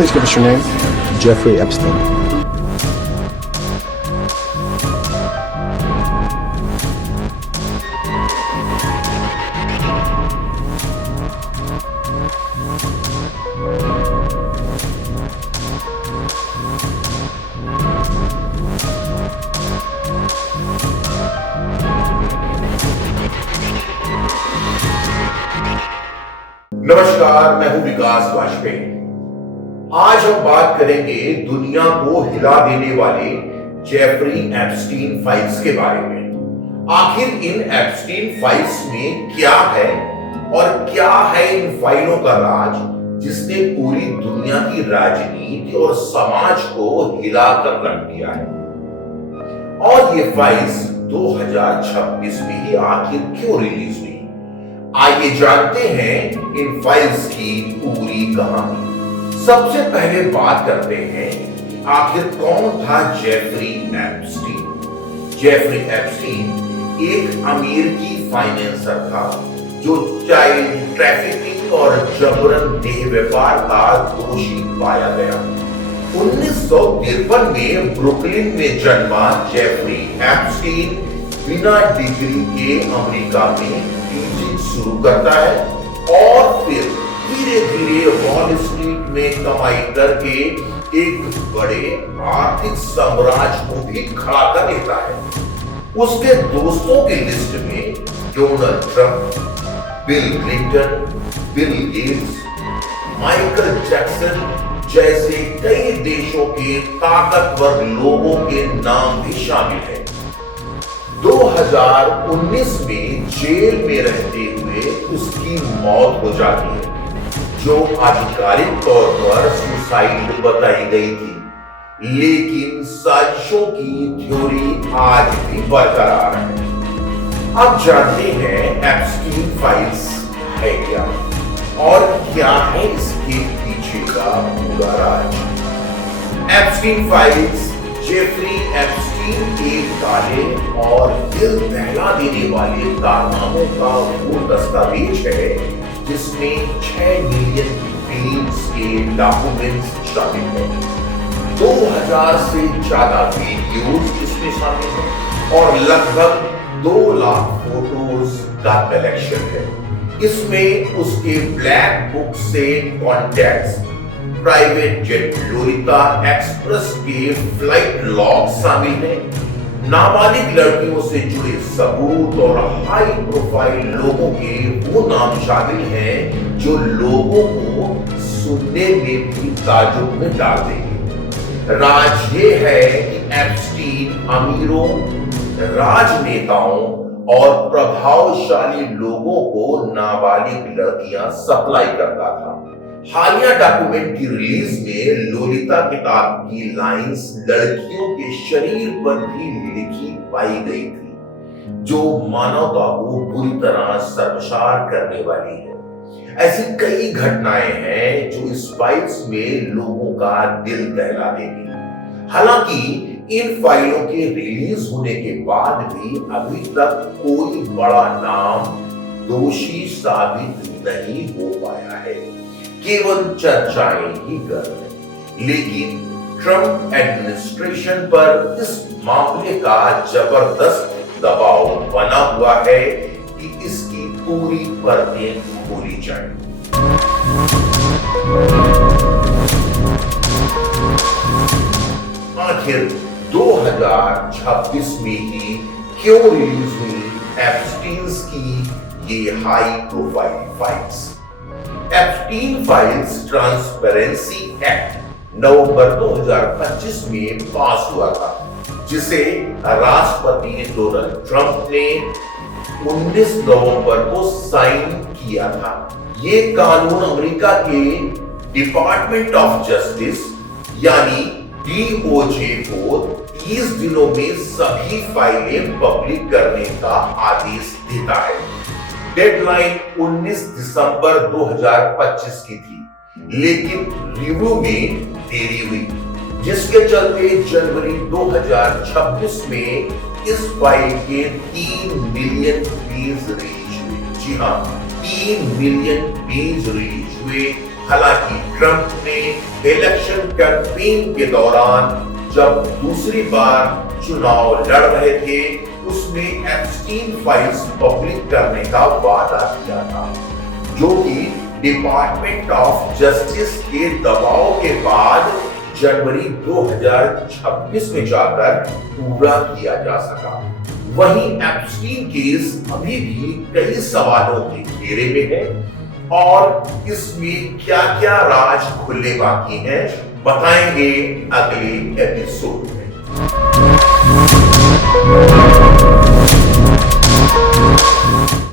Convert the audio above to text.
please give us your name? Jeffrey Epstein. नमस्कार, मैं हूं विकास वाजपेयी। आज हम बात करेंगे दुनिया को हिला देने वाले जेफरी एप्स्टीन फाइल्स के बारे में। आखिर इन एप्स्टीन फाइल्स में क्या है और क्या है इन फाइलों का राज, जिसने पूरी दुनिया की राजनीति और समाज को हिलाकर रख दिया है। और ये फाइल्स 2026 में ही आखिर क्यों रिलीज हुई? आइए जानते हैं इन फाइल्स की पूरी कहानी। सबसे पहले बात करते हैं कि आखिर कौन था जेफरी एप्स्टीन। जेफरी एप्स्टीन एक अमेरिकी फाइनेंसर था जो चाइल्ड ट्रैफिकिंग और जबरन देह व्यापार का दोषी पाया गया। 1953 में ब्रुकलिन में जन्मा जेफरी एप्स्टीन बिना डिग्री के अमेरिका में टीचिंग शुरू करता है और फिर धीरे धीरे वॉल स्ट्रीट में कमाई करके एक बड़े आर्थिक साम्राज्य को भी खड़ा कर लेता है। उसके दोस्तों की लिस्ट में Donald Trump, bill Clinton, Bill Gates, Michael Jackson जैसे कई देशों के ताकतवर लोगों के नाम भी शामिल हैं। 2019 में जेल में रहते हुए उसकी मौत हो जाती है, जो आधिकारिक तौर पर सुसाइड बताई गई थी, लेकिन साजिशों की थ्योरी आज भी बरकरार है। अब जानते हैं एप्स्टीन फाइल्स है क्या और क्या है इसके पीछे का पूरा राज। एप्स्टीन फाइल्स जेफरी एप्स्टीन के काले और दिल दहला देने वाले कारनामों का वो दस्तावेज है जिसमें 6 मिलियन पेज के डॉक्यूमेंट्स शामिल हैं। 2000 से ज्यादा वीडियोस इसमें शामिल हैं और लगभग 2 लाख फोटोज का कलेक्शन है। इसमें उसके ब्लैक बुक से कॉन्टैक्ट्स, प्राइवेट जेट लोरिता एक्सप्रेस के फ्लाइट लॉग शामिल हैं, नाबालिग लड़कियों से जुड़े सबूत और हाई प्रोफाइल लोगों के वो नाम शामिल हैं जो लोगों को सुनने में भी ताज्जुब में डाल देंगे। राज ये है कि एप्स्टीन अमीरों, राजनेताओं और प्रभावशाली लोगों को नाबालिग लड़कियां सप्लाई करता था। हालिया डॉक्यूमेंट की रिलीज में लोलिता किताब की लाइंस लड़कियों के शरीर पर भी लिखी पाई गई थी, जो मानवता को बुरी तरह शर्मसार करने वाली है। ऐसी कई घटनाएं हैं जो इस फाइल्स में लोगों का दिल दहला देगी। हालांकि इन फाइलों के रिलीज होने के बाद भी अभी तक कोई बड़ा नाम दोषी साबित नहीं हो पाया है, केवल चर्चाएं ही कर रहे। लेकिन ट्रंप एडमिनिस्ट्रेशन पर इस मामले का जबरदस्त दबाव बना हुआ है कि इसकी पूरी परतें खोली जाए। आखिर 2026 में ही क्यों रिलीज हुई एप्स्टीन्स की ये high profile files? Epstein files transparency act November 2025 में पास हुआ था, जिसे राष्ट्रपति डोनाल्ड ट्रंप ने 19 नवंबर को साइन किया था। ये कानून अमेरिका के डिपार्टमेंट ऑफ जस्टिस यानी DOJ को 30 दिनों में सभी फाइलें पब्लिक करने का आदेश देता है। डेडलाइन 19 दिसंबर 2025 की थी, लेकिन रिव्यू में देरी हुई, जिसके चलते जनवरी 2026 में इस फाइल के 3 मिलियन पेज रिलीज हुए। जी हाँ, 3 मिलियन पेज रिलीज हुए। हालांकि ट्रंप ने इलेक्शन कैंपेन के दौरान जब दूसरी बार चुनाव लड़ रहे थे, उसने एप्स्टीन फाइल्स पब्लिक करने का वादा किया था, जो कि डिपार्टमेंट ऑफ जस्टिस के दबाव के बाद जनवरी 2026 में जाकर पूरा किया जा सका। वहीं एप्स्टीन केस अभी भी कई सवालों के घेरे में है और इसमें क्या क्या राज खुले बाकी हैं, बताएंगे अगले एपिसोड में।